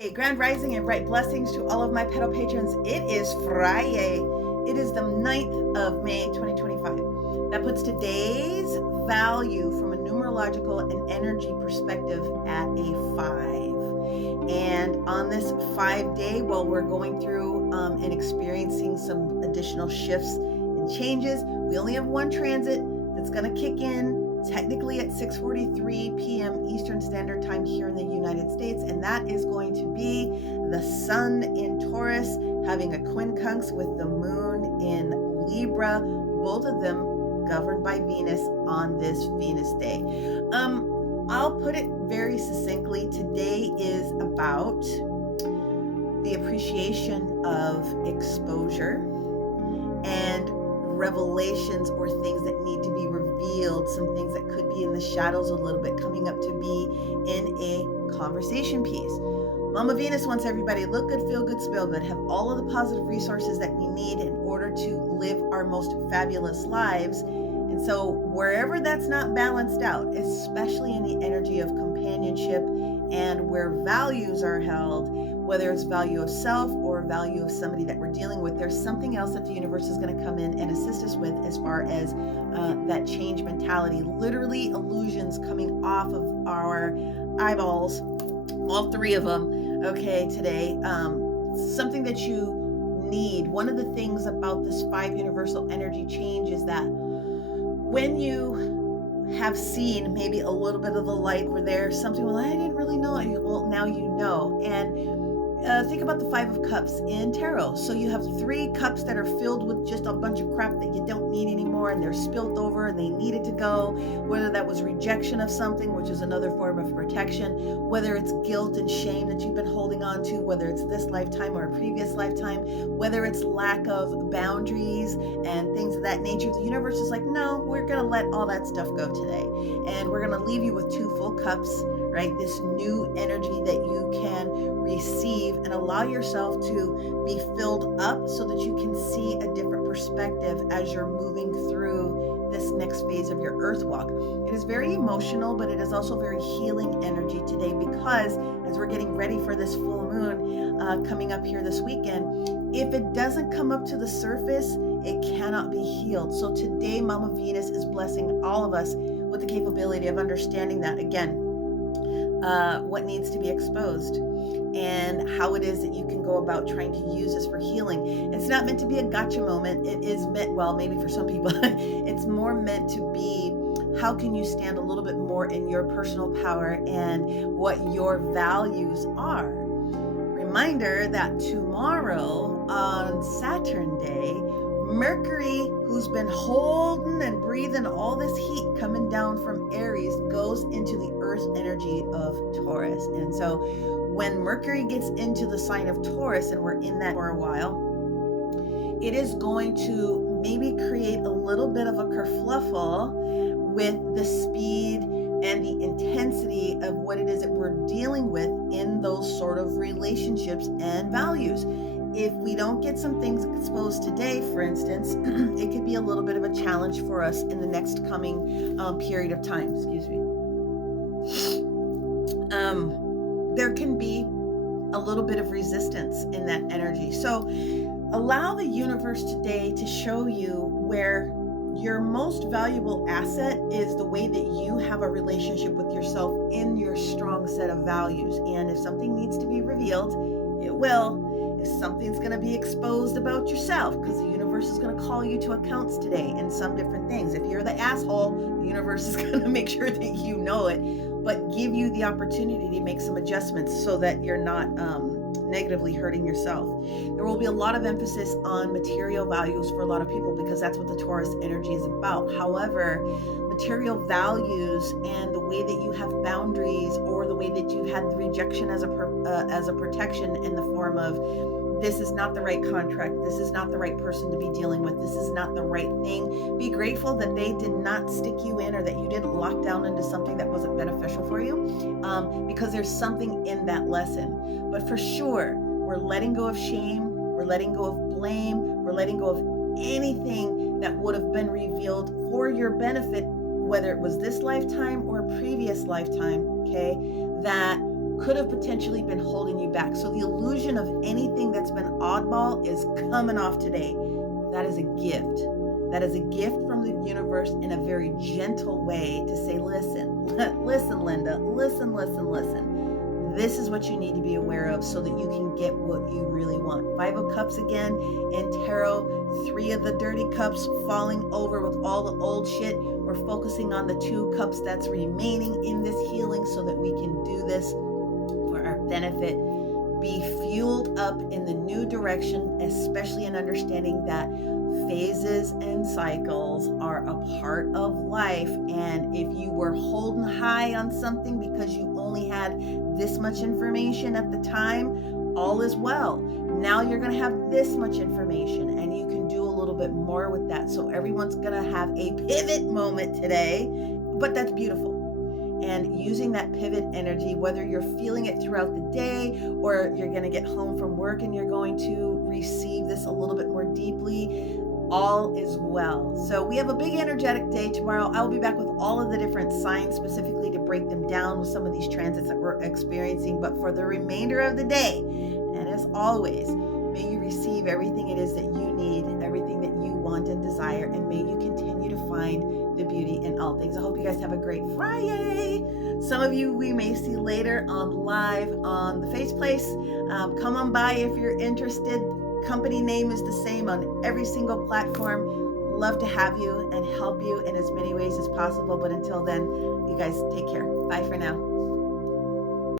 Hey, grand rising and bright blessings to all of my pedal patrons. It is Friday. It is the 9th of May, 2025. That puts today's value from a numerological and energy perspective at a 5. And on this 5-day, while we're going through and experiencing some additional shifts and changes, we only have one transit that's going to kick in technically at 6:43 p.m. Eastern Standard Time here in the United States, and that is going to be the Sun in Taurus having a quincunx with the Moon in Libra, both of them governed by Venus on this Venus day. I'll put it very succinctly. Today is about the appreciation of exposure and revelations or things that need to be revealed, some things that could be in the shadows a little bit, coming up to be in a conversation piece. Mama Venus wants everybody to look good, feel good, smell good, have all of the positive resources that we need in order to live our most fabulous lives. And so wherever that's not balanced out, especially in the energy of companionship and where values are held, whether it's value of self or value of somebody that we're dealing with, there's something else that the universe is going to come in and assist us with as far as that change mentality. Literally illusions coming off of our eyeballs, all three of them, okay, today. Something that you need. One of the things about this 5 universal energy change is that when you have seen maybe a little bit of the light where there's something, well, I didn't really know. Well, now you know. And think about the 5 of Cups in tarot. So you have 3 cups that are filled with just a bunch of crap that you don't need anymore, and they're spilt over and they needed to go, whether that was rejection of something, which is another form of protection, whether it's guilt and shame that you've been holding on to, whether it's this lifetime or a previous lifetime, whether it's lack of boundaries and things of that nature. The universe is like, no, we're going to let all that stuff go today. And we're going to leave you with 2 full cups, right? This new energy that you can receive and allow yourself to be filled up so that you can see a different perspective as you're moving through this next phase of your earth walk. It is very emotional, but it is also very healing energy today, because as we're getting ready for this full moon coming up here this weekend, if it doesn't come up to the surface, it cannot be healed. So today, Mama Venus is blessing all of us with the capability of understanding that, again, what needs to be exposed and how it is that you can go about trying to use this for healing. It's not meant to be a gotcha moment. It is meant, well, maybe for some people, it's more meant to be, how can you stand a little bit more in your personal power and what your values are. Reminder that tomorrow on Saturn Day, Mercury, who's been holding and breathing all this heat coming down from Aries, goes into the earth energy of Taurus. And so when Mercury gets into the sign of Taurus, and we're in that for a while, it is going to maybe create a little bit of a kerfluffle with the speed and the intensity of what it is that we're dealing with in those sort of relationships and values. If we don't get some things exposed today, for instance, it could be a little bit of a challenge for us in the next coming period of time. Excuse me. There can be a little bit of resistance in that energy. So allow the universe today to show you where your most valuable asset is the way that you have a relationship with yourself in your strong set of values. And if something needs to be revealed, it will. If something's going to be exposed about yourself, because the universe is going to call you to accounts today in some different things. If you're the asshole, the universe is going to make sure that you know it, but give you the opportunity to make some adjustments so that you're not negatively hurting yourself. There will be a lot of emphasis on material values for a lot of people, because that's what the Taurus energy is about. However, material values and the way that you have boundaries, or the way that you had rejection as a protection in the form of, this is not the right contract, this is not the right person to be dealing with, this is not the right thing. Be grateful that they did not stick you in, or that you didn't lock down into something that wasn't beneficial for you, because there's something in that lesson. But for sure, we're letting go of shame, we're letting go of blame, we're letting go of anything that would have been revealed for your benefit, whether it was this lifetime or a previous lifetime, okay, that could have potentially been holding you back. So the illusion of anything that's been oddball is coming off today. That is a gift. That is a gift from the universe in a very gentle way to say, listen, listen, Linda, listen. This is what you need to be aware of so that you can get what you really want. 5 of Cups again in tarot, 3 of the dirty cups falling over with all the old shit. We're focusing on the 2 cups that's remaining in this healing so that we can do this for our benefit. Be fueled up in the new direction, especially in understanding that phases and cycles are a part of life. And if you were holding high on something because you only had this much information at the time, all is well. Now you're going to have this much information and you can do a little bit more with that. So everyone's going to have a pivot moment today, but that's beautiful. And using that pivot energy, whether you're feeling it throughout the day or you're going to get home from work and you're going to receive this a little bit more deeply, all is well. So we have a big energetic day tomorrow. I'll be back with all of the different signs specifically to break them down with some of these transits that we're experiencing. But for the remainder of the day, and as always, may you receive everything it is that you need, everything that you want and desire, and may you continue to find the beauty in all things. I hope you guys have a great Friday. Some of you we may see later on live on the Face Place. Come on by if you're interested. Company name is the same on every single platform. Love to have you and help you in as many ways as possible. But until then, you guys take care. Bye for now.